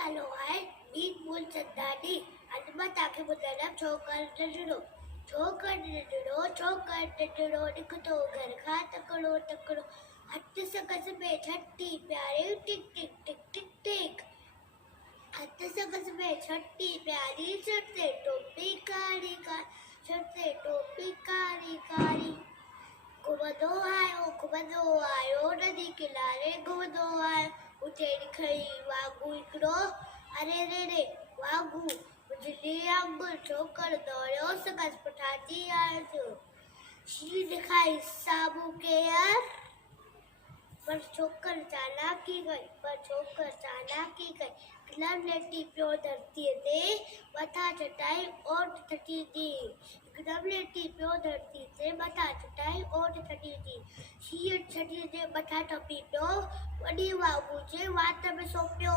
Hello hi मीत मूल चंदानी अनुमत आके बुलाना छोकर डडो निकतो घर खा तकड़ो तकड़ो हट सकस में छट्टी प्यारे टिक टिक टिक टिक टिक हट सकस में छट्टी प्यारी चढ़ते टोपी कारी कारी चढ़ते टोपी कारी कारी घुमंदो आयो नदी किनारे घुमंदो आयो उतेरी खई वागू हिकिड़ो अरे रे रे वागू बिजली वांगुरु छोकिरो दौड़ियो संदसि पुठाती आयुसि शीर खाई साबू केर पर छोकिरो चालाकी कई गिलम लेटी पियो धरतीअ ते मथां चटाई ओट थटी थी गिलम लेटी पियो धरती ते मथां चटाई ओट थटी थी शीर छटी जे मथां टपी पियो वॾी वागू जे वात में सो पियो।